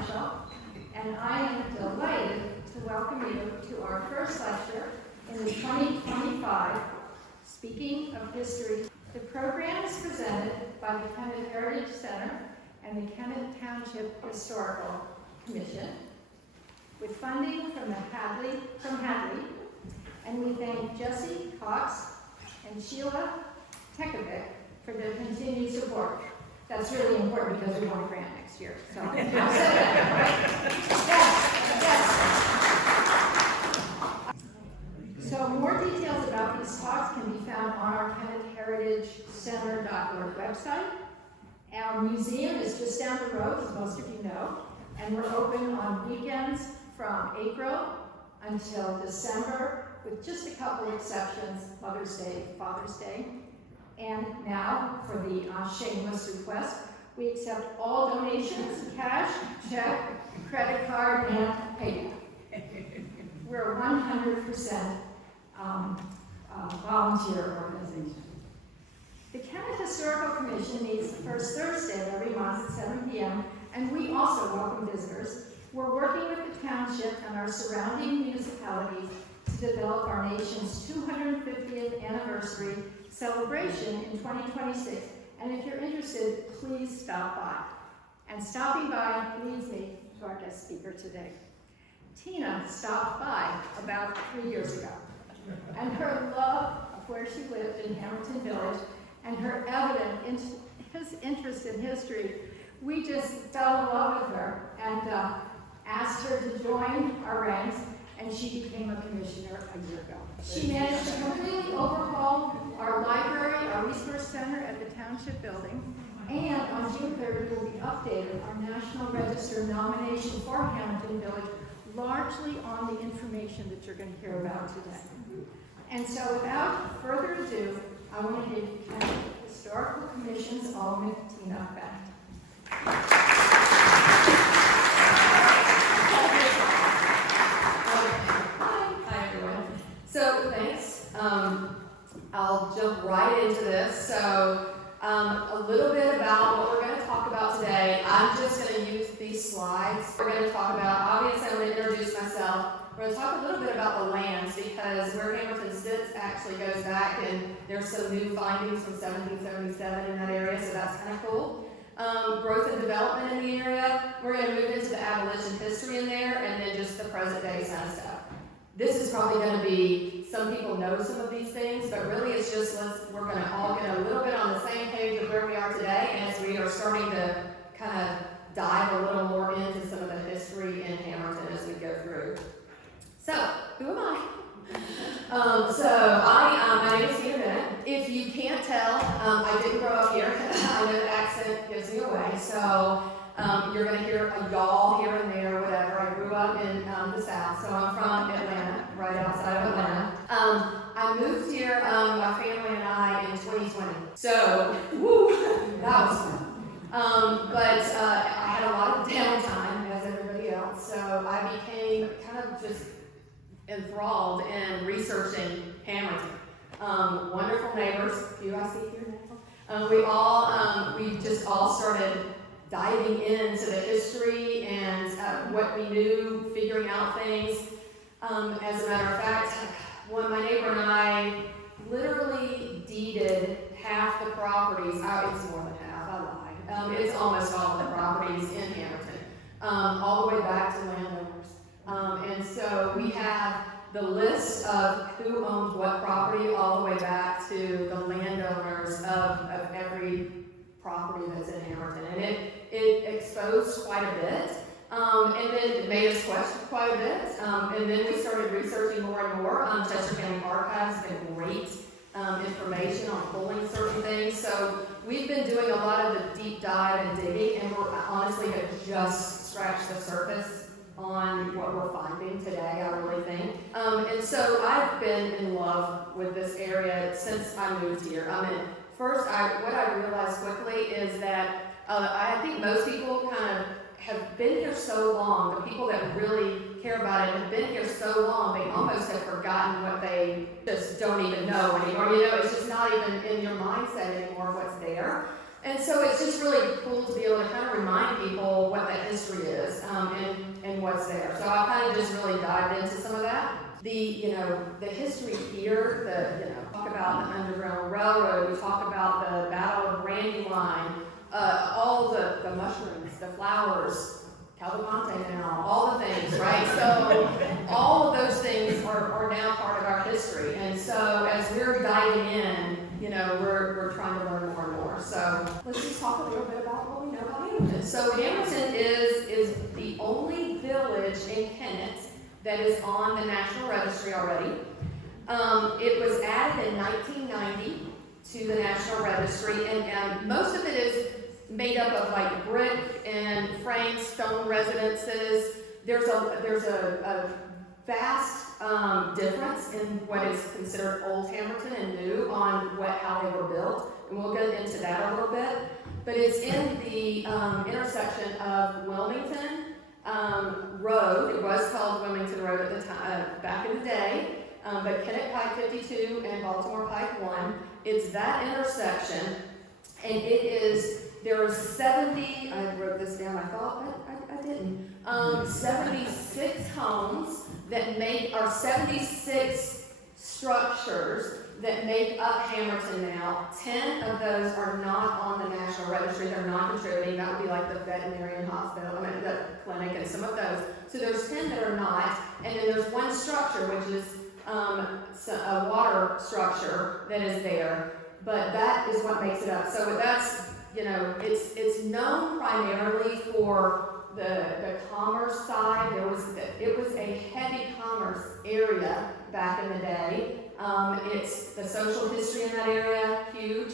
Marshall, and I am delighted to welcome you to our first lecture in the 2025 Speaking of History. The program is presented by the Kennett Heritage Center and the Kennett Township Historical Commission, with funding from Hadley, and we thank Jesse Cox and Sheila Tekovic for their continued support. That's really important because we want a grant next year. So I'll say that, right? Yes. So more details about these talks can be found on our KennettHeritageCenter.org website. Our museum is just down the road, as most of you know, and we're open on weekends from April until December, with just a couple exceptions, Mother's Day, Father's Day. And now, for the shameless request, we accept all donations, cash, check, credit card, and PayPal. We're a 100% volunteer organization. The Kennett Historical Commission meets the first Thursday of every month at 7 p.m., and we also welcome visitors. We're working with the township and our surrounding municipalities to develop our nation's 250th anniversary celebration in 2026. And if you're interested, please stop by. And stopping by leads me to our guest speaker today. Tina stopped by about 3 years ago, and her love of where she lived in Hamorton Village and her evident interest in history, we just fell in love with her and asked her to join our ranks, and she became a commissioner a year ago. She managed to completely overhaul our library, our resource center at the township building, and on June 3rd, we will be updated our National Register nomination for Hamorton Village, largely on the information that you're going to hear about today. And so without further ado, I want to give Kennett Historical Commission's Alderman Tina Bennett. So thanks. I'll jump right into this. So a little bit about what we're going to talk about today. I'm just going to use these slides. We're going to talk about, obviously I'm going to introduce myself. We're going to talk a little bit about the lands, because where Hamorton sits actually goes back, and there's some new findings from 1777 in that area, so that's kind of cool. Growth and development in the area. We're going to move into the Abolition history in there, and then just the present day kind of stuff. This is probably going to be, some people know some of these things, but really it's just, we're going to all get a little bit on the same page of where we are today, as we are starting to kind of dive a little more into some of the history in Hamorton as we go through. So, who am I? My name is Tina Bennett. If you can't tell, I didn't grow up here. I know the accent gives me away, so you're going to hear a y'all here and there, whatever. I grew up in the South, so I'm from Atlanta, right outside of Atlanta. I moved here, my family and I, in 2020. So, that was fun. But I had a lot of downtime, as everybody else, so I became kind of just enthralled in researching Hamorton. Wonderful neighbors, a few I see here now. We just all started diving into the history and what we knew, figuring out things. As a matter of fact, my neighbor and I literally deeded half the properties. It's more than half, I lied. It's almost all of the properties in Hamorton, all the way back to landowners. And so we have the list of who owns what property all the way back to the landowners of every property that's in Hamorton. And it exposed quite a bit, and then it made us question quite a bit. And then we started researching more and more. Chester County Archives has been great information on pulling certain things. So we've been doing a lot of the deep dive and digging, and we're honestly have just scratched the surface on what we're finding today, I really think. And so I've been in love with this area since I moved here. What I realized quickly is that I think most people kind of have been here so long, the people that really care about it have been here so long, they almost have forgotten what they just don't even know anymore. It's just not even in your mindset anymore what's there. And so it's just really cool to be able to kind of remind people what that history is. this and what's there. So I kind of just really dived into some of that. The history here, talk about the Underground Railroad, we talk about the Battle of Brandywine, all the mushrooms, the flowers, Cavalcante now, all the things, right? So all of those things are now part of our history. And so as we're diving in, we're trying to learn more and more. So let's just talk a little bit about what we know about Hamorton. So Hamorton is the only village in Kennett that is on the National Registry already. It was added in 1990 to the National Registry, and most of it is made up of like brick and framed stone residences. There's a vast difference in what is considered Old Hamorton and New on how they were built, and we'll get into that a little bit. But it's in the intersection of Wilmington Road. It was called Wilmington Road at the time, back in the day, but Kennett Pike 52 and Baltimore Pike 1. It's that intersection, and it is. There are 70, I wrote this down, I thought, but I didn't. 76 homes that are 76 structures that make up Hamorton now. 10 of those are not on the National Registry, they're non-contributing. That would be like the veterinarian hospital, the clinic, and some of those. So there's 10 that are not, and then there's one structure, which is a water structure that is there. But that is what makes it up. So that's, it's known primarily for the commerce side. It was a heavy commerce area back in the day. It's the social history in that area, huge.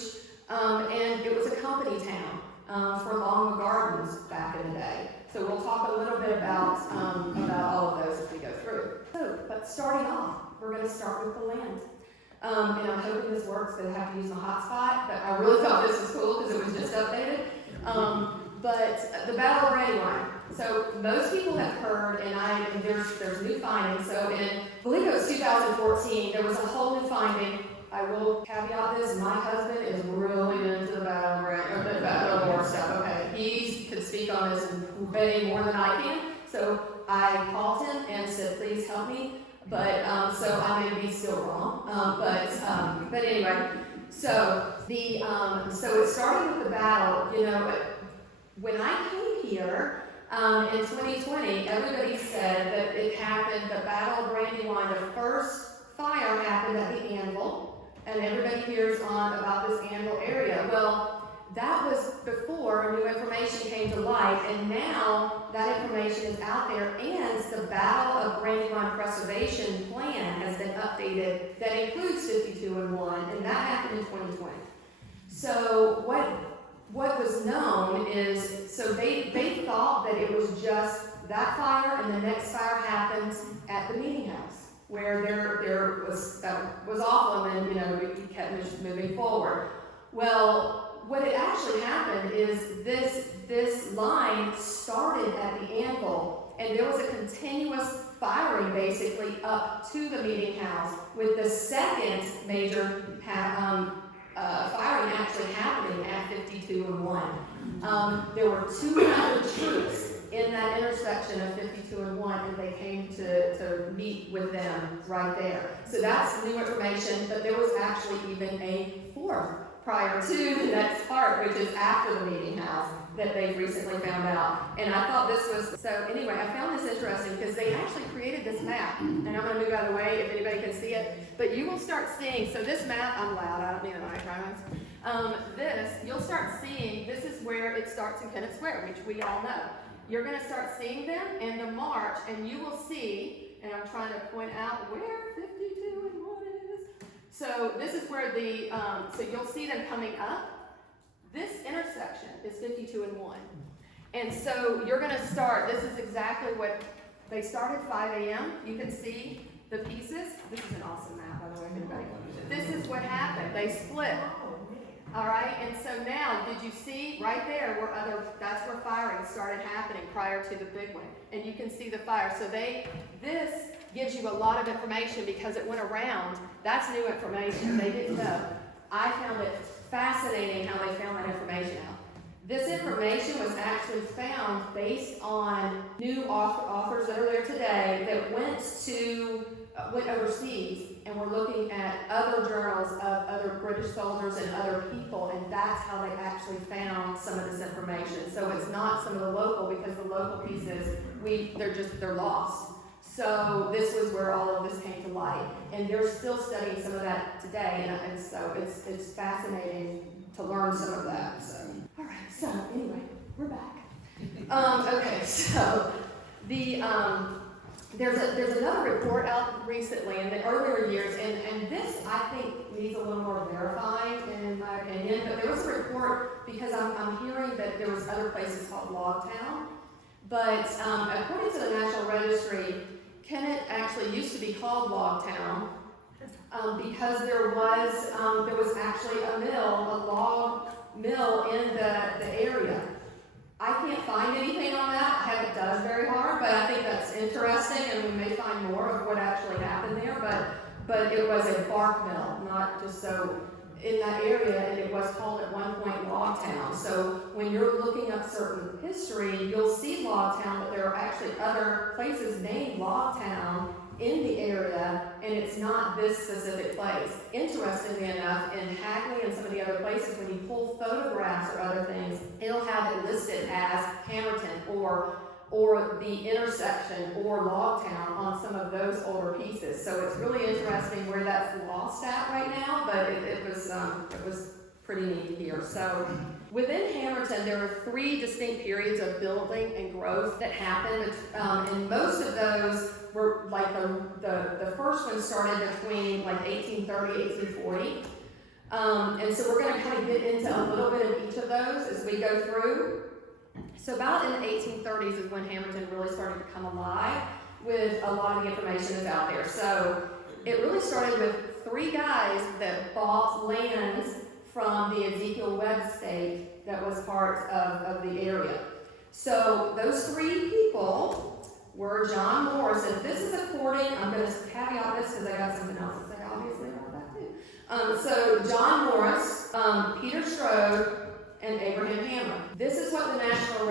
And it was a company town for Longwood Gardens back in the day. So we'll talk a little bit about all of those as we go through. So, but starting off, we're going to start with the land. And I'm hoping this works, because I have to use my hotspot, but I really thought this was cool because it was just updated. But the Battle of Brandywine. So most people have heard, and there's new findings. So I believe it was 2014, there was a whole new finding. I will caveat this, my husband is really into the Battle of War stuff. Okay, he could speak on this way more than I can. So I called him and said, please help me. But so I may be still wrong. But anyway, so so it started with the battle. When I came here in 2020, everybody said that it happened. The Battle of Brandywine, the first fire happened at the Anvil, and everybody hears about this Anvil area. Well, that was before new information came to light, and now that information is out there, and the Battle of Brandywine Preservation Plan has been updated that includes 52 and 1, and that happened in 2020. So what was known is, so they thought that it was just that fire, and the next fire happened at the meeting house, where there was that was awful, and then we kept moving forward. Well, what had actually happened is this line started at the Anvil, and there was a continuous firing basically up to the meeting house, with the second major firing actually happening at 52 and 1. There were 200 troops in that intersection of 52 and 1, and they came to meet with them right there. So that's new information, but there was actually even a fourth prior to the next part, which is after the meeting house, that they've recently found out. And I thought this was, so anyway, I found this interesting because they actually created this map, and I'm going to move out of the way if anybody can see it, but you will start seeing, so this map, I'm loud, I don't need the microphones. You'll start seeing, this is where it starts in Kennett Square, which we all know. You're going to start seeing them in the march, and you will see, and I'm trying to point out where 52 and 1 is. So this is where so you'll see them coming up. This intersection is 52 and 1. And so you're going to start, this is exactly what, they start at 5 a.m. You can see the pieces. This is an awesome map, by the way, if anybody. This is what happened. They split. All right, and so now, did you see right there that's where firing started happening prior to the big one. And you can see the fire. So this gives you a lot of information because it went around. That's new information. They didn't know. I found it fascinating how they found that information out. This information was actually found based on new authors that are there today that went overseas and were looking at other journals of other British soldiers and other people, and that's how they actually found some of this information. So it's not some of the local, because the local pieces, they're lost. So this was where all of this came to light, and they're still studying some of that today, and so it's fascinating to learn some of that. So, all right. So anyway, we're back. Okay. So there's another report out recently in the earlier years, and this I think needs a little more verifying in my opinion. But there was a report because I'm hearing that there was other places called Logtown, but according to the National Registry, Kennett actually used to be called Logtown because there was actually a log mill in the area. I can't find anything on that. I haven't dug very hard, but I think that's interesting, and we may find more of what actually happened there. But it was a bark mill, not just so in that area, and it was called at one point Logtown. So when you're looking up certain history, you'll see Logtown, but there are actually other places named Logtown in the area, and it's not this specific place. Interestingly enough, in Hagley and some of the other places, when you pull photographs or other things, it'll have it listed as Hamorton or the intersection or Logtown on some of those older pieces. So it's really interesting where that's lost at right now, but it was pretty neat here. So within Hamorton, there are 3 distinct periods of building and growth that happened, and most of those were like the first one started between like 1830, 1840. And so we're going to kind of get into a little bit of each of those as we go through. So about in the 1830s is when Hamorton really started to come alive with a lot of the information that's out there. So it really started with 3 guys that bought lands from the Ezekiel Webb estate that was part of the area. So those 3 people were John Morris, and this is according, I'm going to caveat this because I got something else to say obviously about that too. So John Morris, Peter Strode, and Abraham Hammer. This is what the National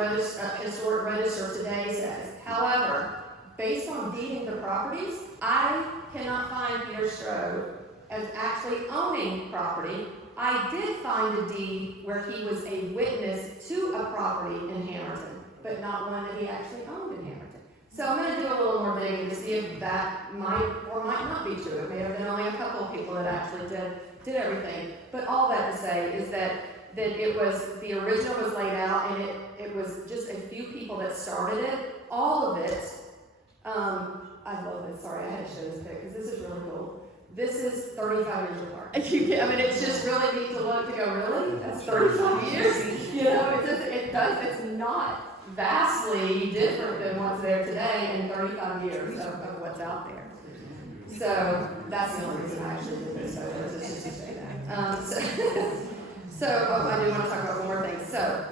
Historic Register today says. However, based on deeding the properties, I cannot find Peter Strode as actually owning property. I did find a deed where he was a witness to a property in Hamorton, but not one that he actually owned in Hamorton. So I'm going to do a little more digging to see if that might or might not be true. It may have been only a couple of people that actually did everything. But all that to say is that it was, the original was laid out, and it was just a few people that started it. All of it, I love this, sorry, I had to show this pic, because this is really cool. This is 35 years apart. I mean, it's just really neat to look, to go, really? That's 35 years? You know, it's not vastly different than what's there today in 35 years of what's out there. So that's the only reason I actually did this photo, is just to say that. So I do want to talk about one more thing. So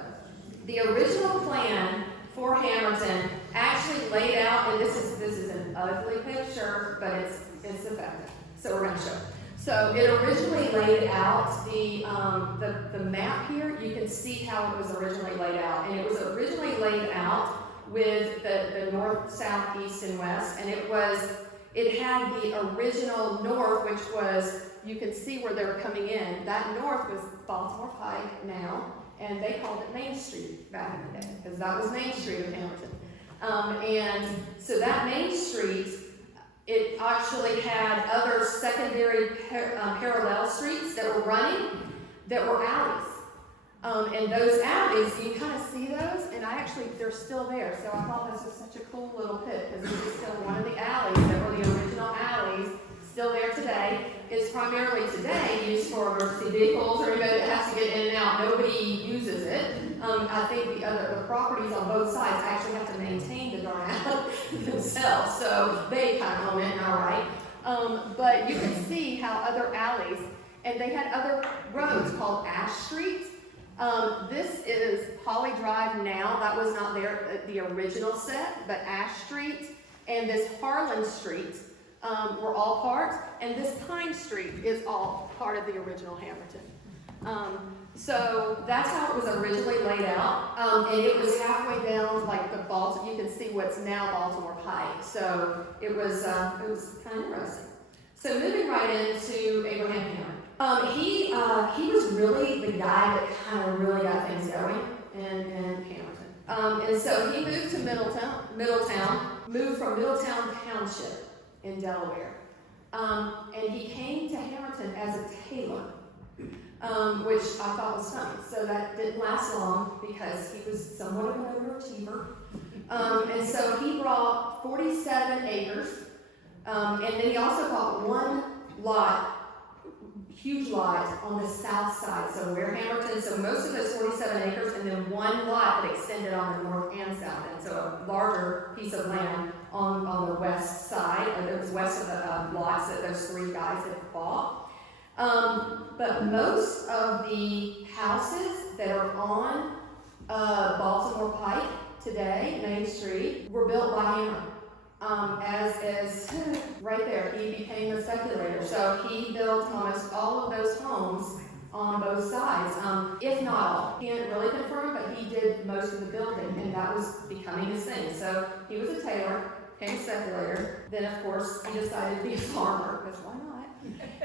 the original plan for Hamorton actually laid out, and this is an ugly picture, but it's effective. So we're going to show. So it originally laid out the map here. You can see how it was originally laid out, and it was originally laid out with the north, south, east, and west, and it had the original north, which was, you can see where they were coming in. That north was Baltimore Pike now, and they called it Main Street back in the day, because that was Main Street of Hamorton. And so that Main Street, it actually had other secondary parallel streets that were running, that were alleys. And those alleys, you kind of see those, and they're still there. So I thought this was such a cool little pit, because this is still one of the alleys that were the original alleys, still there today. It's primarily today used for emergency vehicles or anybody that has to get in and out. Nobody uses it. I think the properties on both sides actually have to maintain the darn alley themselves, so they kind of own it, all right. But you can see how other alleys, and they had other roads called Ash Street. This is Holly Drive now. That was not there at the original set, but Ash Street and this Harlan Street were all part, and this Pine Street is all part of the original Hamorton. So that's how it was originally laid out, and it was halfway down like the Baltimore. You can see what's now Baltimore Pike. So it was kind of interesting. So moving right into Abraham Hamorton, he was really the guy that kind of really got things going in Hamorton, and so he moved to moved from Middletown Township in Delaware, and he came to Hamorton as a tailor. Which I thought was funny. So that didn't last long because he was somewhat of an overachiever. And so he brought 47 acres, and then he also bought one lot, huge lot on the south side. So where Hamorton, so most of those 47 acres, and then one lot that extended on the north and south end. So a larger piece of land on the west side, or it was west of the lots that those three guys had bought. But most of the houses that are on Baltimore Pike today, Main Street, were built by Hamorton. As right there, he became a speculator. So he built almost all of those homes on both sides, if not all. He didn't really confirm, but he did most of the building, and that was becoming his thing. So he was a tailor, became a speculator. Then, of course, he decided to be a farmer, because why not?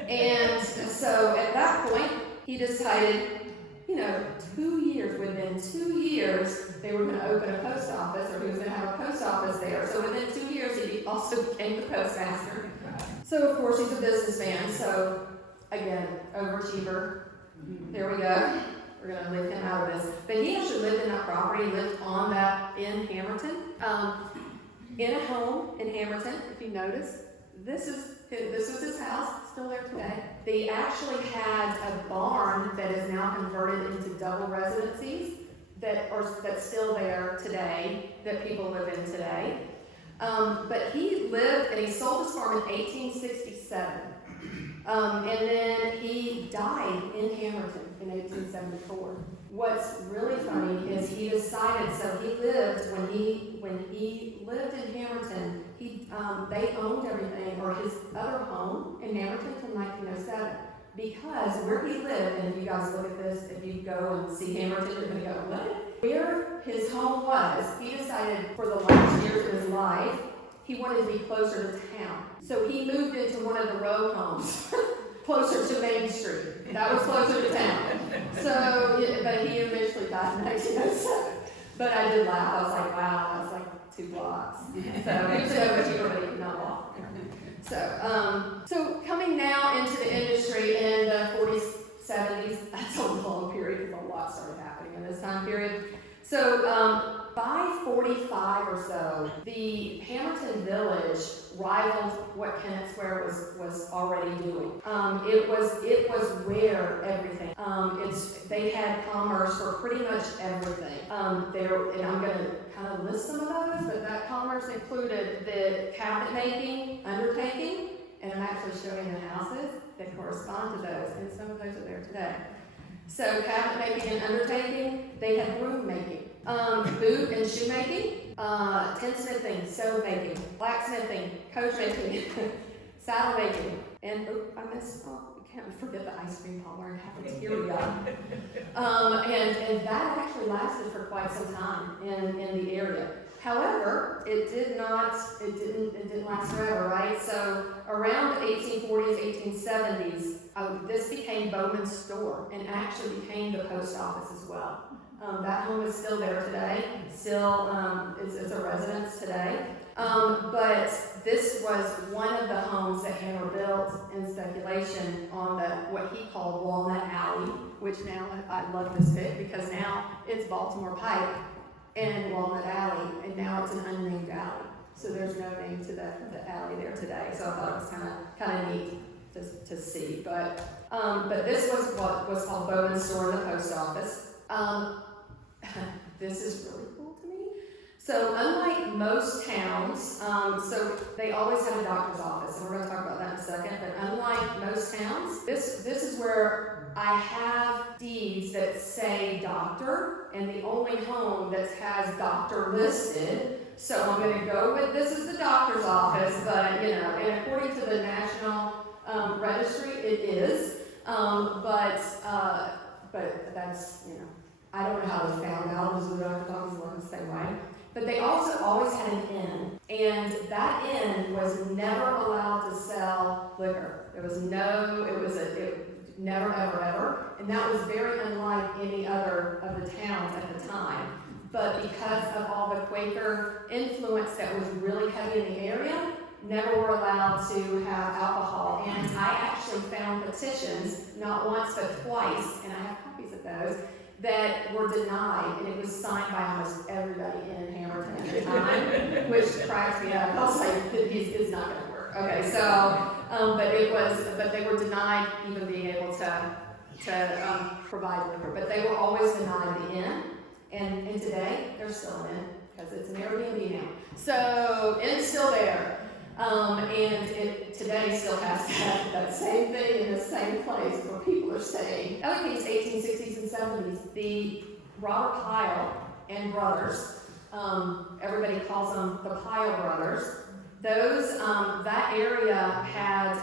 And so at that point, he decided, within 2 years, they were going to open a post office, or he was going to have a post office there. So within 2 years, he also became the postmaster. So of course, he's a businessman. So again, overachiever. There we go. We're going to leave him out of this. But he actually lived in that property, lived on that in Hamorton, in a home in Hamorton, if you notice. This was his house, still there today. They actually had a barn that is now converted into double residencies that's still there today, that people live in today. But he lived and he sold his farm in 1867. And then he died in Hamorton in 1874. What's really funny is he decided, so he lived, when he lived in Hamorton, they owned everything, or his other home in Hamorton from 1907. Because where he lived, and if you guys look at this, if you go and see Hamorton, you're going to go, what? Where his home was, he decided for the last years of his life, he wanted to be closer to town. So he moved into one of the row homes, closer to Main Street. That was closer to town. So, but he eventually died in 1907. But I did laugh. I was like, wow, that was like 2 blocks. So he was overachiever, but he could not walk. So coming now into the industry in the 40s, 70s, that's a long period because a lot started happening in this time period. So by 45 or so, the Hamorton Village rivaled what Kennett Square was already doing. It was where everything. They had commerce for pretty much everything. And I'm going to kind of list some of those, but that commerce included the cabinet making, undertaking, and I'm actually showing the houses that correspond to those, and some of those are there today. So cabinet making and undertaking, they had broom making, boot and shoe making, tinsmithing, stove making, blacksmithing, coach making, saddle making, and can't forget the ice cream parlor and cafeteria. And that actually lasted for quite some time in the area. However, it didn't last forever, right? So around the 1840s, 1870s, this became Bowman's store and actually became the post office as well. That home is still there today, still is a residence today. But this was one of the homes that Hammer built in speculation on what he called Walnut Alley, which now I love this bit because now it's Baltimore Pike and Walnut Alley, and now it's an unnamed alley. So there's no name to the alley there today. So I thought it was kind of neat to see. But this was what was called Bowman's store in the post office. This is really cool to me. So unlike most towns, so they always have a doctor's office, and we're going to talk about that in a second, but unlike most towns, this is where I have deeds that say doctor, and the only home that has doctor listed. So I'm going to go with this is the doctor's office, but and according to the National Registry, it is. But but that's, you know, I don't know how they found out, because we don't have dogs work the same way. But they also always had an inn, and that inn was never allowed to sell liquor. There was no, it never, ever, ever, and that was very unlike any other of the towns at the time. But because of all the Quaker influence that was really heavy in the area, never were allowed to have alcohol. And I actually found petitions, not once but twice, and I have copies of those, that were denied, and it was signed by almost everybody in Hamorton at the time, which cracks me up. I was like, it's not going to work. Okay, so, but they were denied even being able to provide liquor. But they were always denied the inn, and today they're still in, because it's an Airbnb now. So it's still there. And it today still has that same thing in the same place where people are staying. Other things, 1860s and 70s, the Robert Pyle and brothers, everybody calls them the Pyle brothers. Those, that area had,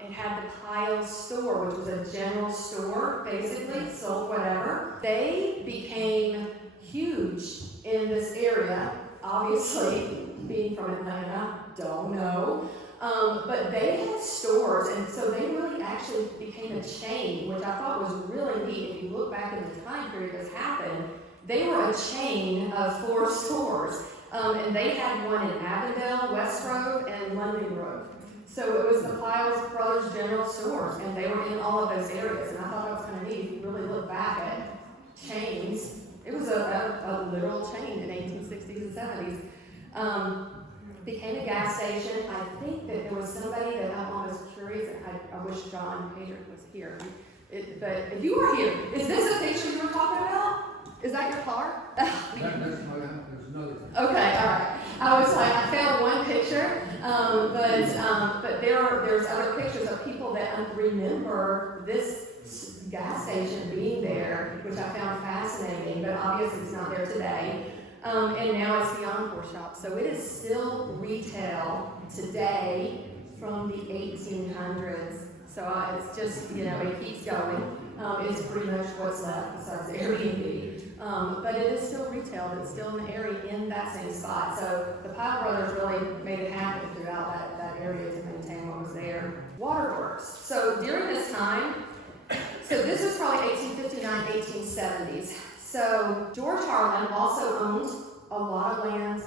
it had the Pyle store, which was a general store, basically, sold whatever. They became huge in this area, obviously. Being from Atlanta, don't know. But they had stores, and so they really actually became a chain, which I thought was really neat. If you look back at the time period this happened, they were a chain of 4 stores. And they had one in Avondale, West Grove, and London Grove. So it was the Pyle Brothers General Stores, and they were in all of those areas. And I thought that was kind of neat. If you really look back at chains, it was a literal chain in 1860s and 70s. Became a gas station. I think that there was somebody that I'm almost curious, and I wish John Pater was here. But if you were here, is this a picture you were talking about? Is that your car? That's there's another thing. Okay, all right. I was like, I found one picture, but there's other pictures of people that remember this gas station being there, which I found fascinating, but obviously it's not there today. And now it's the Encore shop. So it is still retail today from the 1800s. So it's just, you know, it keeps going. It's pretty much what's left besides Airbnb. But it is still retail. It's still in the area in that same spot. So the Pyle brothers really made it happen throughout that area to maintain what was there. Waterworks. So during this time, so this was probably 1859, 1870s. So George Harlan also owned a lot of land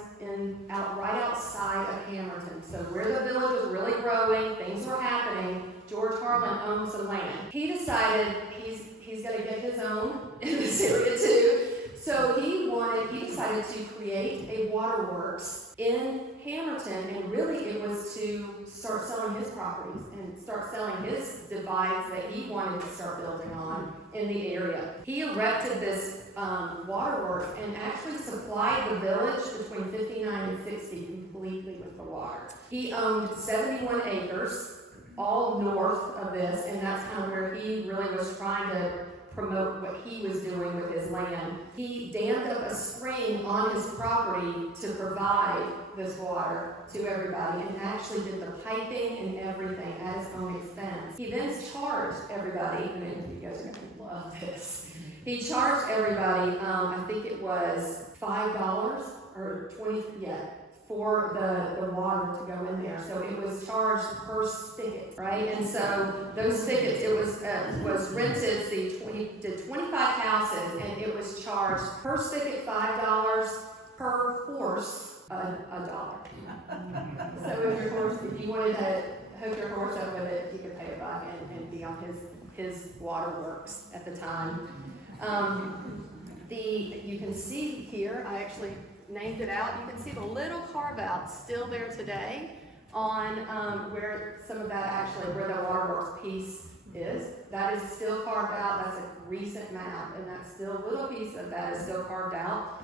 right outside of Hamorton. So where the village was really growing, things were happening, George Harlan owned some land. He decided he's going to get his own in this area too. So he decided to create a waterworks in Hamorton, and really it was to start selling his properties and start selling his divides that he wanted to start building on in the area. He erected this waterworks and actually supplied the village between 59 and 60 completely with the water. He owned 71 acres, all north of this, and that's kind of where he really was trying to promote what he was doing with his land. He dammed up a spring on his property to provide this water to everybody, and actually did the piping and everything at his own expense. He then charged everybody, and you guys are going to love this. He charged everybody, I think it was $5 or 20, for the water to go in there. So it was charged per spigot, right? And so those spigots, it was rented to 25 houses, and it was charged per spigot $5, per horse $1. So if you wanted to hook your horse up with it, you could pay $1 and be on his waterworks at the time. You can see here, I actually named it out. You can see the little carve out still there today on where some of that actually, where the waterworks piece is. That is still carved out. That's a recent map, and that still little piece of that is still carved out.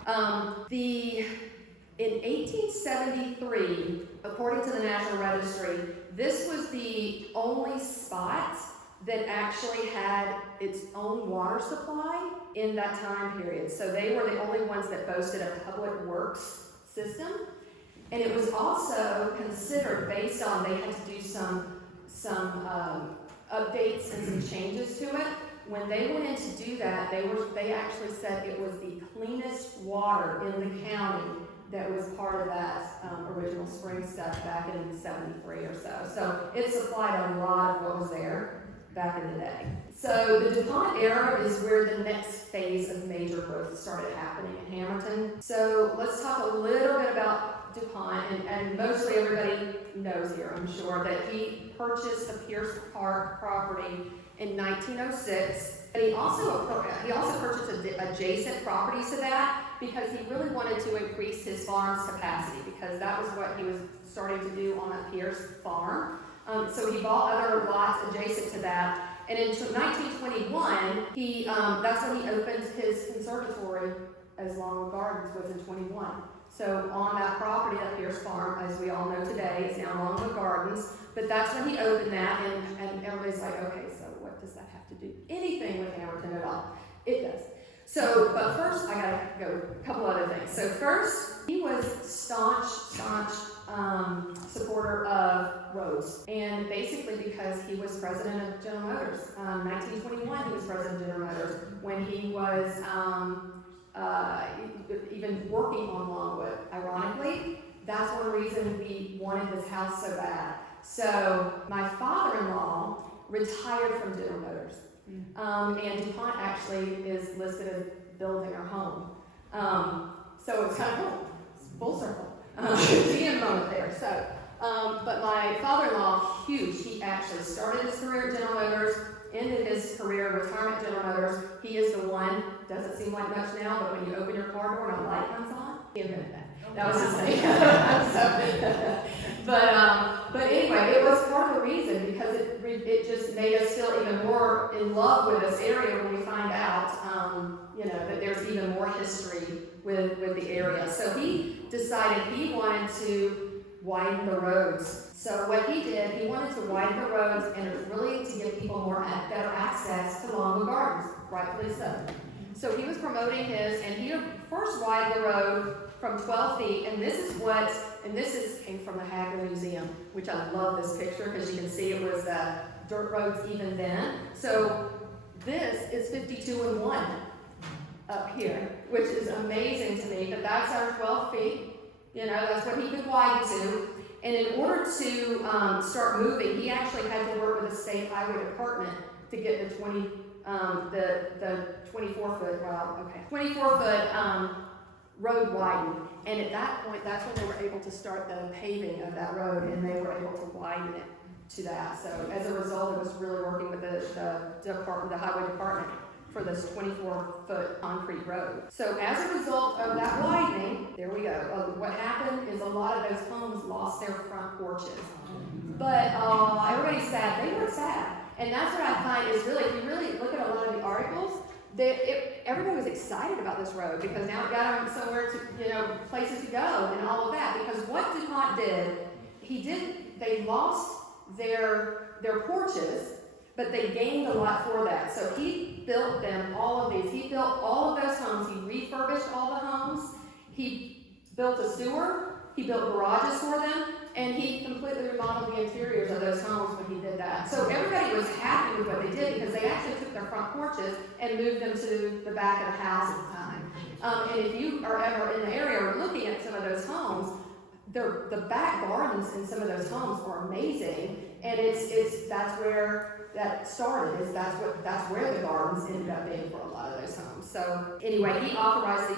In 1873, according to the National Registry, this was the only spot that actually had its own water supply in that time period. So they were the only ones that boasted a public works system. And it was also considered, based on, they had to do some updates and some changes to it. when they went in to do that, they actually said it was the cleanest water in the county that was part of that original spring stuff back in 73 or so. So it supplied a lot of what was there back in the day. So the DuPont era is where the next phase of major growth started happening in Hamorton. So let's talk a little bit about DuPont, and mostly everybody knows here, I'm sure, that he purchased the Pierce Park property in 1906. But he also purchased adjacent properties to that because he really wanted to increase his farm's capacity, because that was what he was starting to do on a Pierce farm. So he bought other lots adjacent to that. And in 1921, that's when he opened his conservatory as Longwood Gardens was in 21. So on that property, that Pierce Farm, as we all know today, is now Longwood Gardens. But that's when he opened that, and everybody's like, okay, so what does that have to do anything with Hamorton at all? It does. So, but first, I gotta go a couple other things. So first, he was staunch supporter of roads, and basically because he was president of General Motors. 1921, he was president of General Motors when he was even working on Longwood. Ironically, that's one reason we wanted this house so bad. So my father-in-law retired from General Motors, and DuPont actually is listed as building our home. So it's kind of cool. It's full circle. GM moment there. So, but my father-in-law, huge. He actually started his career at General Motors, ended his career retirement at General Motors. He is the one. Doesn't seem like much now, but when you open your car door and a light comes on, he invented that. That was his thing. But anyway, it was part of the reason, because it just made us feel even more in love with this area when we find out, that there's even more history with the area. So he decided he wanted to widen the roads. So what he did, he wanted to widen the roads, and it was really to give people better access to Longwood Gardens, rightfully so. So he was promoting his, and he first widened the road from 12 feet, and this came from the Hagley Museum, which I love this picture because you can see it was dirt roads even then. So this is 52 and 1 up here, which is amazing to me, but that's our 12 feet. That's what he could widen to. And in order to start moving, he actually had to work with the state highway department to get the 24 foot road widened. And at that point, that's when they were able to start the paving of that road, and they were able to widen it to that. So as a result, it was really working with the highway department for this 24-foot concrete road. So as a result of that widening, there we go. What happened is a lot of those homes lost their front porches. But everybody's sad. They were sad. And that's what I find is really, if you really look at a lot of the articles, everybody was excited about this road because now it got them somewhere to, places to go and all of that. Because what DuPont did, they lost their porches, but they gained a lot for that. So he built them all of these. He built all of those homes. He refurbished all the homes. He built a sewer. He built garages for them. And he completely remodeled the interiors of those homes when he did that. So everybody was happy with what they did because they actually took their front porches and moved them to the back of the house at the time. And if you are ever in the area or looking at some of those homes, the back gardens in some of those homes are amazing. And that's where that started. That's where the gardens ended up being for a lot of those homes. So anyway, he authorized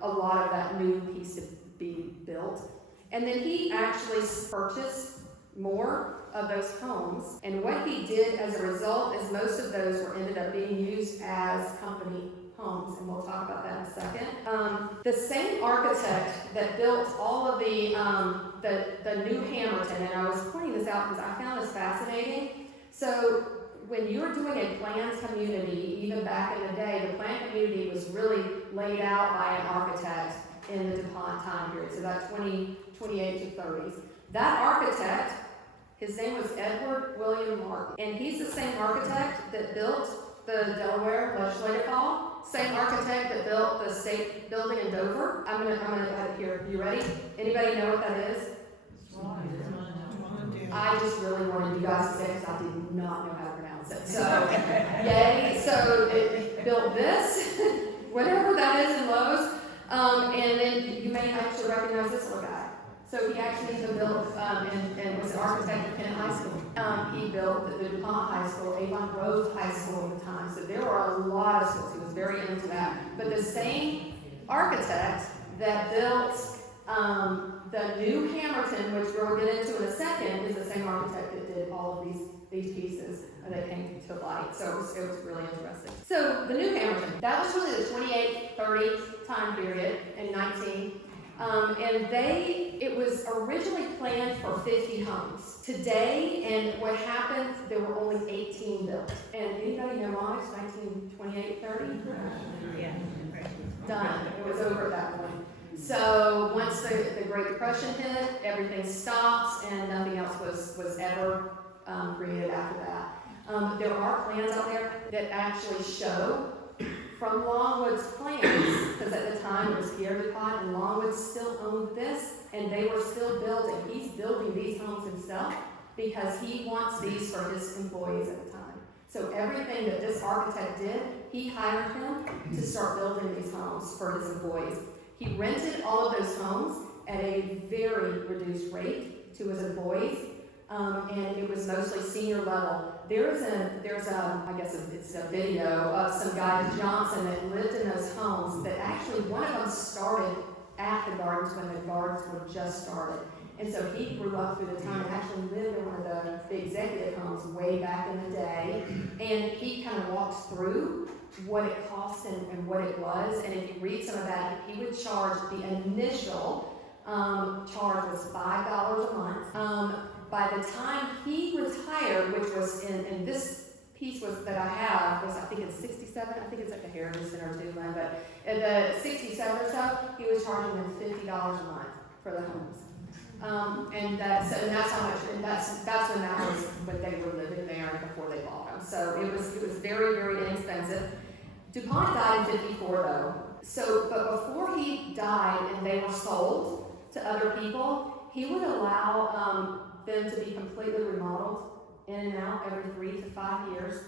a lot of that new piece to be built. And then he actually purchased more of those homes. And what he did as a result is most of those ended up being used as company homes, and we'll talk about that in a second. The same architect that built all of the new Hamorton, and I was pointing this out because I found this fascinating. So when you're doing a planned community, even back in the day, the planned community was really laid out by an architect in the DuPont time period, so about 28 to 30s. That architect, his name was Edward William Martin, and he's the same architect that built the Delaware Legislative Hall, same architect that built the state building in Dover. I'm gonna have it here. You ready? Anybody know what that is? I just really wanted you guys to say because I did not know how to pronounce it. So, yay. So it built this, whatever that is in Lowe's. And then you may actually recognize this little guy. So he actually even built, and was an architect at Kennett High School. He built the DuPont High School, Avon Grove High School at the time. So there were a lot of schools. He was very into that. But the same architect that built the new Hamorton, which we'll get into in a second, is the same architect that did all of these pieces that came to light. So it was really interesting. So the new Hamorton, that was really the 28-30 time period in 19. And it was originally planned for 50 homes. Today, and what happened, there were only 18 built. And anybody know why it's 1928-30? Yeah. Done. It was over at that point. So once the Great Depression hit, everything stopped, and nothing else was ever created after that. There are plans out there that actually show from Longwood's plans, because at the time it was Pierre DuPont, and Longwood still owned this, and they were still building. He's building these homes himself because he wants these for his employees at the time. So everything that this architect did, he hired him to start building these homes for his employees. He rented all of those homes at a very reduced rate to his employees, and it was mostly senior level. There's I guess it's a video of some guy, Johnson, that lived in those homes that actually one of them started at the gardens when the gardens were just started. And so he grew up through the time and actually lived in one of the executive homes way back in the day. And he kind of walks through what it cost and what it was. And if you read some of that, he would charge, the initial charge was $5 a month. By the time he retired, which was in this piece that I have, was I think it's 67, I think it's at the Heritage Center too, Lynn, but at the 67 or so, he was charging them $50 a month for the homes. And that's how much, and that's when that was what they were living there before they bought them. So it was very, very inexpensive. DuPont died in 54 though. So, but before he died and they were sold to other people, he would allow them to be completely remodeled in and out every 3 to 5 years.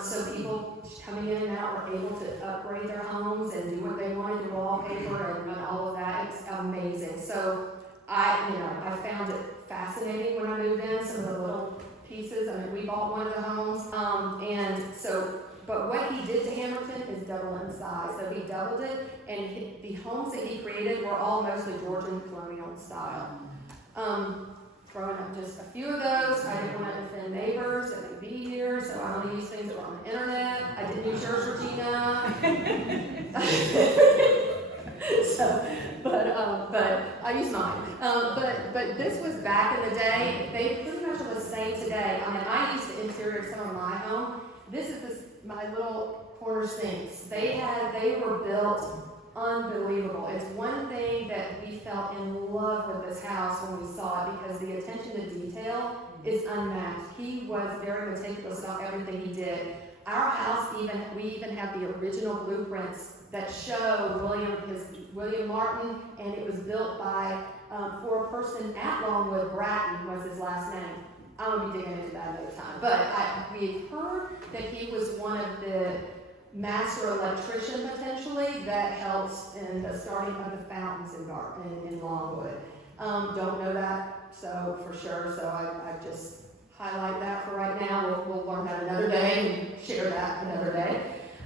So people coming in and out were able to upgrade their homes and do what they wanted to wallpaper and all of that. It's amazing. So I found it fascinating when I moved in, some of the little pieces. I mean, we bought one of the homes, but what he did to Hamorton is double in size. So he doubled it, and the homes that he created were all mostly Georgian colonial style. Throwing up just a few of those. I didn't want to offend neighbors that may be here, so I only use things that were on the internet. I didn't use yours, Regina. But I used mine. But this was back in the day. They pretty much are the same today. I mean, I used the interior of some of my home. This is my little corner sinks. They were built unbelievable. It's one thing that we fell in love with this house when we saw it, because the attention to detail is unmatched. He was very meticulous about everything he did. Our house, we even have the original blueprints that show William Martin, and it was built by for a person at Longwood. Bratton was his last name. I won't be digging into that another time. But we've heard that he was one of the master electrician potentially that helped in the starting of the fountains in Longwood. Don't know that for sure, so I just highlight that for right now. We'll learn that another day and share that another day.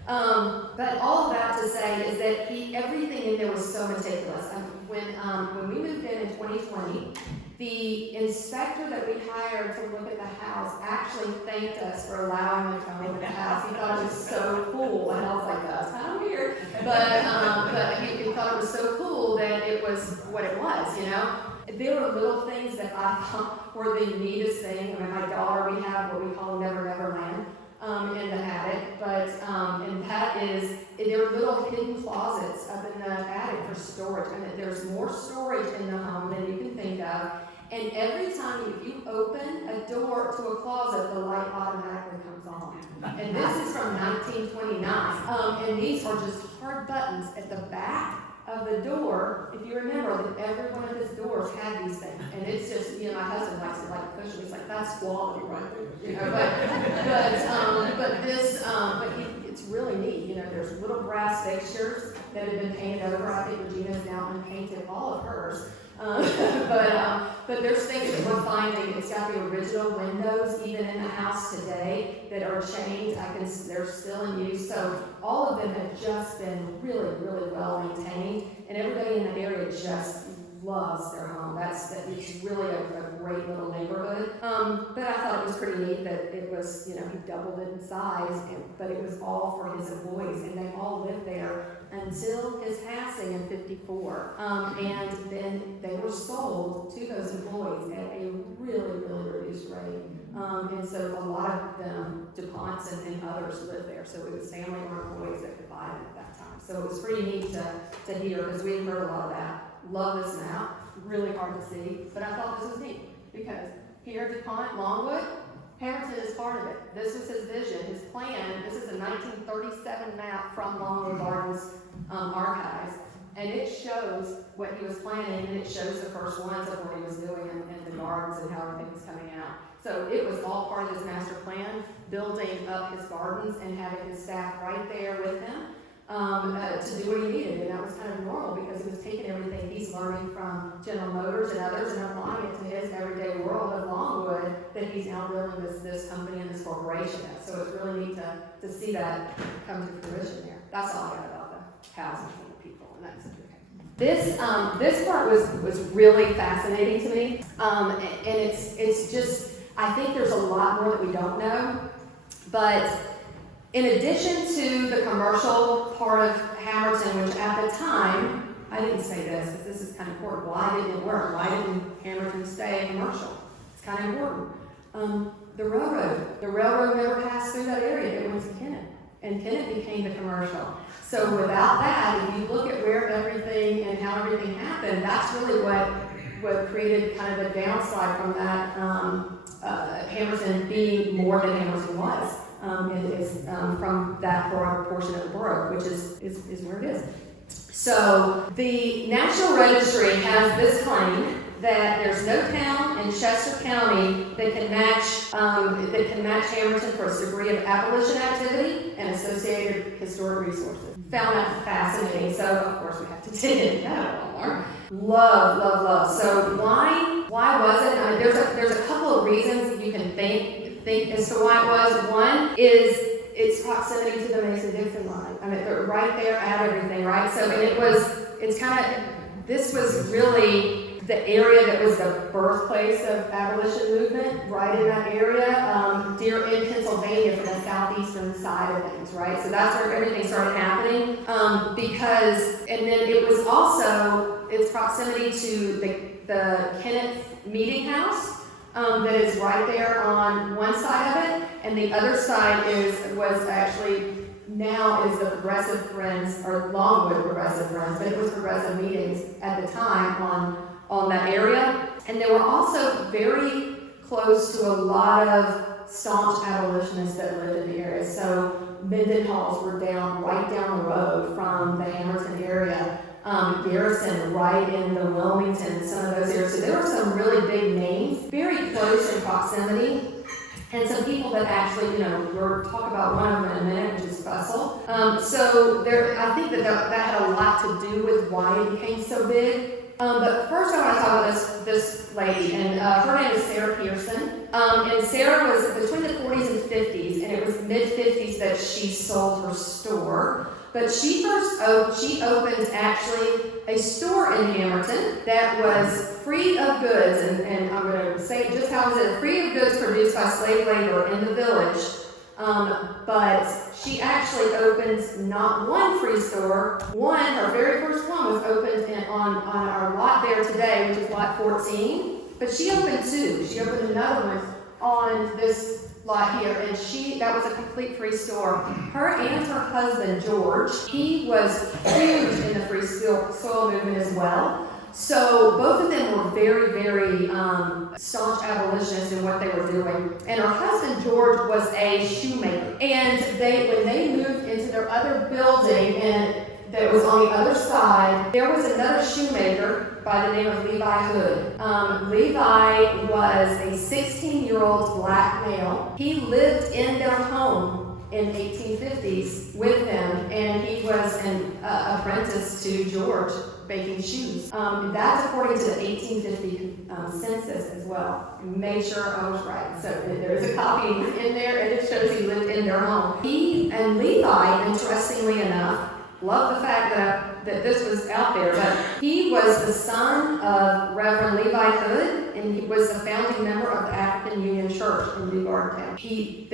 But all of that to say is that everything in there was so meticulous. When we moved in 2020, the inspector that we hired to look at the house actually thanked us for allowing him to come into the house. He thought it was so cool, and I was like, that's kind of weird. But he thought it was so cool that it was what it was, you know? There were little things that I thought were the neatest thing. I mean, my daughter, we have what we call Never Never Land in the attic, and that is, there were little hidden closets up in the attic for storage. I mean, there's more storage in the home than you can think of. And every time if you open a door to a closet, the light automatically comes on. And this is from 1929. And these are just hard buttons at the back of the door. If you remember that every one of his doors had these things. And it's just, my husband likes to official, he's like, that's quality, right? You know, it's really neat. You know, there's little brass fixtures that have been painted over. I think Regina's now painted all of hers. But there's things that we're finding. It's got the original windows, even in the house today, that are chained. They're still in use. So all of them have just been really, really well maintained, and everybody in the area just loves their home. It's really a great little neighborhood. But I thought it was pretty neat that it was, you know, he doubled it in size, but it was all for his employees, and they all lived there until his passing in '54. And then they were sold to those employees at a really, really reduced rate. And so a lot of them, DuPonts and others lived there. So it was family or employees that could buy it at that time. So it was pretty neat to hear, because we had heard a lot of that. Love this map, really hard to see, but I thought this was neat, because here, DuPont, Longwood, Hamorton is part of it. This was his vision, his plan. This is a 1937 map from Longwood Gardens archives, and it shows what he was planning, and it shows the first ones of what he was doing in the gardens and how everything was coming out. So it was all part of his master plan, building up his gardens and having his staff right there with him. To do what he needed, and that was kind of normal, because he was taking everything he's learning from General Motors and others and applying it to his everyday world of Longwood that he's now building this company and this corporation at. So it's really neat to see that come to fruition there. That's all I got about the housing and the people, and that's okay. This part was really fascinating to me, and it's just, I think there's a lot more that we don't know, but in addition to the commercial part of Hamorton, which at the time, I didn't say this, because this is kind of important. Why didn't it work? Why didn't Hamorton stay commercial? It's kind of important. The railroad never passed through that area. It went to Kennett, and Kennett became the commercial. So without that, if you look at where everything and how everything happened, that's really what created kind of the downside from that Hamorton being more than Hamorton was. It is from that portion of the borough, which is where it is. So the National Registry has this claim that there's no town in Chester County that can match Hamorton for its degree of abolition activity and associated historic resources. Found that fascinating. So of course we have to dig into that a little more. Love. So why was it? I mean, there's a couple of reasons you can think as to why it was. One is its proximity to the Mason-Dixon line. I mean, they're right there at everything, right? So, this was really the area that was the birthplace of abolition movement, right in that area, in Pennsylvania from the southeastern side of things, right? So that's where everything started happening, and then it was also its proximity to the Kennett meeting house, that is right there on one side of it, and the other side was actually now is the Progressive Friends, or Longwood Progressive Friends, but it was Progressive Meetings at the time on that area. And they were also very close to a lot of staunch abolitionists that lived in the area. So Mendenhalls were right down the road from the Hamorton area. Garrison right in the Wilmington, some of those areas. So there were some really big names, very close in proximity, and some people that actually, we'll talk about one of them in a minute, which is Fussell. I think that had a lot to do with why it became so big. But first I want to talk about this lady, and her name is Sarah Pearson. And Sarah was between the 40s and 50s, and it was mid-50s that she sold her store. But she opened actually a store in Hamorton that was free of goods, and I'm going to say just how it is, free of goods produced by slave labor in the village. But she actually opened not one free store. Her very first one was opened on our lot there today, which is lot 14. But she opened two. She opened another one on this lot here, and that was a complete free store. Her and her husband, George, he was huge in the free soil movement as well. So both of them were very, very staunch abolitionists in what they were doing. And her husband, George, was a shoemaker. And when they moved into their other building, and that was on the other side. There was another shoemaker by the name of Levi Hood. Levi was a 16-year-old black male. He lived in their home in 1850s with them, and he was an apprentice to George baking shoes. That's according to the 1850 census as well. Made sure I was right. So there's a copy in there, and it shows he lived in their home. He and Levi, interestingly enough, loved the fact that this was out there, but he was the son of Reverend Levi Hood, and he was the founding member of the African Union Church in New Garden. He's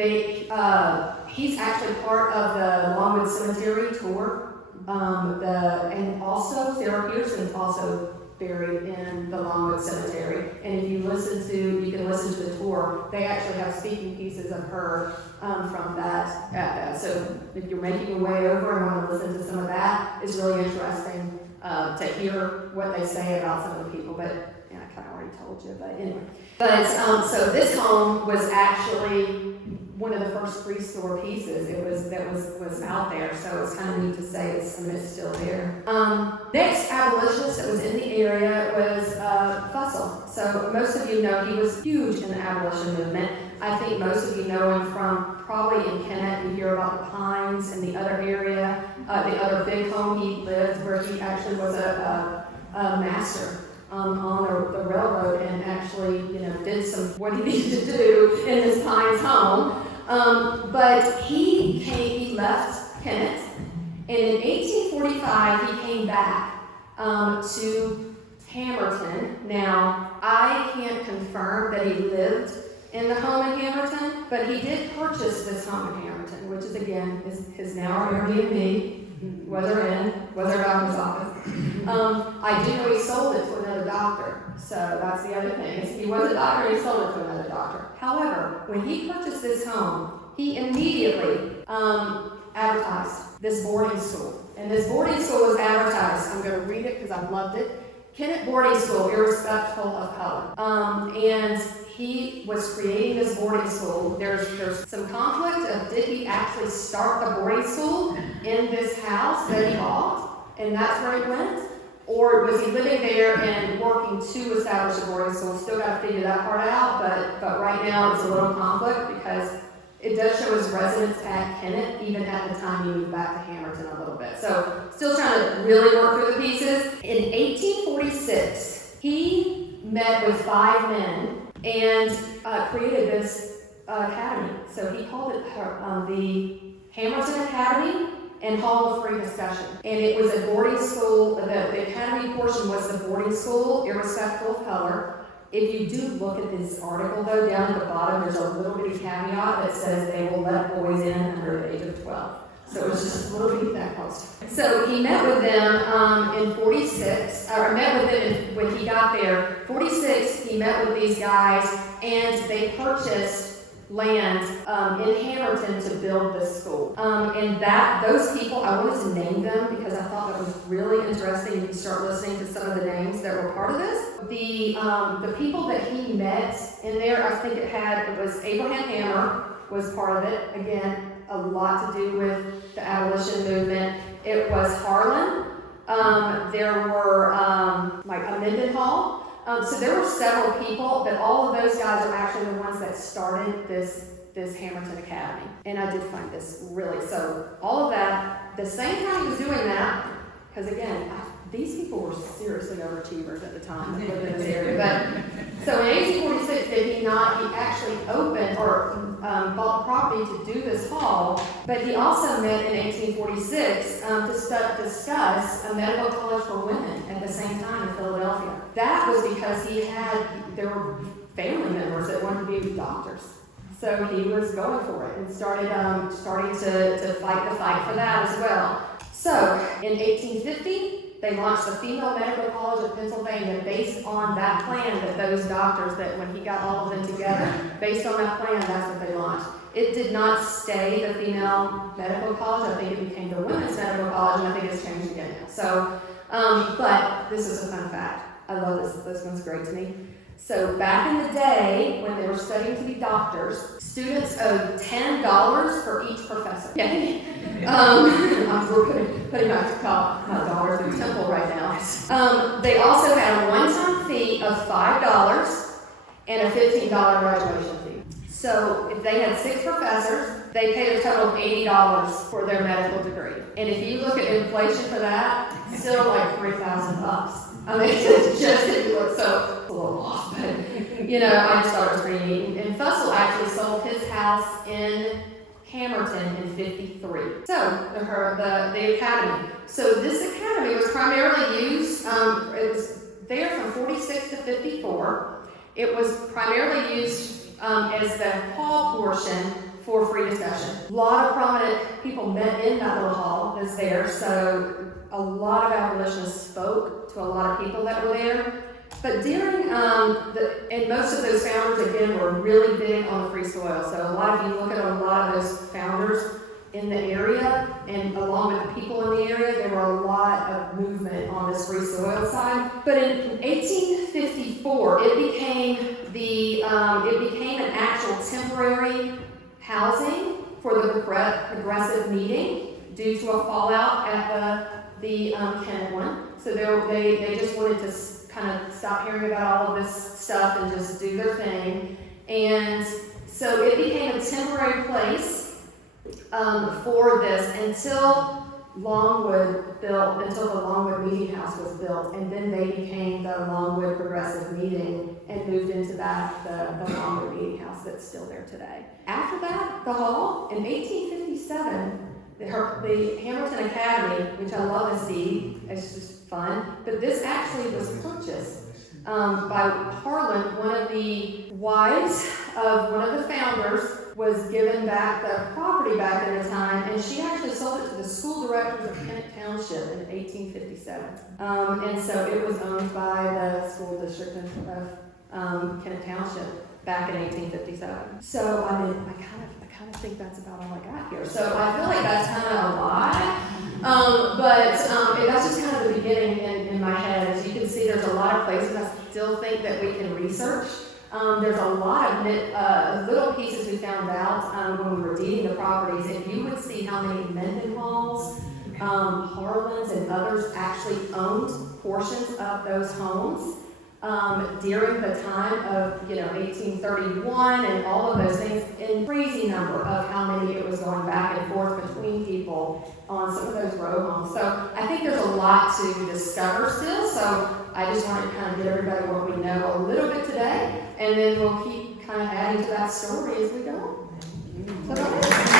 actually part of the Longwood Cemetery tour. And also Sarah Pearson's also buried in the Longwood Cemetery. And if you you can listen to the tour. They actually have speaking pieces of her from that. So if you're making your way over and want to listen to some of that, it's really interesting to hear what they say about some of the people. But yeah, I kind of already told you. But anyway. But so this home was actually one of the first free-store pieces that was out there, so it's kind of neat to say it's still there. Next abolitionist that was in the area was Fussell. So most of you know he was huge in the abolition movement. I think most of you know him from probably in Kennett. You hear about the Pines and the other area, the other big home he lived, where he actually was a master on the railroad, and actually, did what he needed to do in his Pines home. But he left Kennett, and in 1845 he came back to Hamorton. Now, I can't confirm that he lived in the home in Hamorton, but he did purchase this home in Hamorton, which is again his now Airbnb. Was our doctor's office. I do know he sold it to another doctor, so that's the other thing. He was a doctor, he sold it to another doctor. However, when he purchased this home, he immediately advertised this boarding school. And this boarding school was advertised. I'm going to read it because I loved it. Kennett Boarding School, irrespectful of color. And he was creating this boarding school. There's some conflict of did he actually start the boarding school in this house that he bought, and that's where it went? Or was he living there and working to establish a boarding school? Still got to figure that part out, but right now it's a little conflict because it does show his residence at Kennett, even at the time he moved back to Hamorton a little bit. So still trying to really work through the pieces. In 1846, he met with 5 men and created this academy. So he called it the Hamorton Academy and Hall of Free Discussion. And it was a boarding school. The academy portion was the boarding school, irrespective of color. If you do look at this article, though, down at the bottom, there's a little bitty caveat that says they will let boys in under the age of 12. So it's just a little bitty that close. So he met with them in 46, or met with them when he got there. 46, he met with these guys, and they purchased land in Hamorton to build this school. And those people, I wanted to name them because I thought that was really interesting if you start listening to some of the names that were part of this. The people that he met in there, I think it was Abraham Hammer was part of it. Again, a lot to do with the abolition movement. It was Harlan. There were like a Mendenhall. So there were several people, but all of those guys are actually the ones that started this Hamorton Academy. And I did find this really, so all of that, the same time he was doing that, because again, these people were seriously overachievers at the time that lived in this area. But so in 1846, he actually opened or bought property to do this hall, but he also met in 1846 to discuss a medical college for women at the same time in Philadelphia. That was because there were family members that wanted to be doctors. So he was going for it and starting to fight the fight for that as well. So in 1850, they launched the Female Medical College of Pennsylvania based on that plan that those doctors, that when he got all of them together, based on that plan, that's what they launched. It did not stay the Female Medical College. I think it became the Women's Medical College, and I think it's changed again now. So, but this is a fun fact. I love this. This one's great to me. So back in the day, when they were studying to be doctors, students owed $10 for each professor. Okay. We're putting my daughter through temple right now. They also had a one-time fee of $5 and a $15 graduation fee. So if they had 6 professors, they paid a total of $80 for their medical degree. And if you look at inflation for that, still like $3,000. I mean, it's just, if you look, so it's a little off, but, I just thought it was pretty neat. And Fussell actually sold his house in Hamorton in '53. So, the academy. So this academy was primarily used, it was there from 46 to 54. It was primarily used as the hall portion for free discussion. A lot of prominent people met in that little hall that's there, so a lot of abolitionists spoke to a lot of people that were there. But during, and most of those founders, again, were really big on the free soil. So a lot of you look at a lot of those founders in the area, and along with the people in the area, there were a lot of movement on this free soil side. But in 1854, it became an actual temporary housing for the progressive meeting due to a fallout at the Kennett one. So they just wanted to kind of stop hearing about all of this stuff and just do their thing. And so it became a temporary place for this until the Longwood Meeting House was built, and then they became the Longwood Progressive Meeting and moved into the Longwood Meeting House that's still there today. After that, the hall, in 1857, the Hamorton Academy, which I love this deed, it's just fun, but this actually was purchased by Harlan, one of the wives of one of the founders, was given back the property back in the time, and she actually sold it to the school directors of Kennett Township in 1857. And so it was owned by the school district of Kennett Township back in 1857. So I kind of think that's about all I got here. So I feel like that's kind of a lot, but that's just kind of the beginning in my head. As you can see, there's a lot of places I still think that we can research. There's a lot of little pieces we found out when we were deeding the properties. If you would see how many Mendenhalls, Harlans, and others actually owned portions of those homes during the time of 1831 and all of those things, in crazy number of how many it was going back and forth between people on some of those row homes. So I think there's a lot to discover still. So I just wanted to kind of give everybody what we know a little bit today, and then we'll keep kind of adding to that story as we go. So that's it.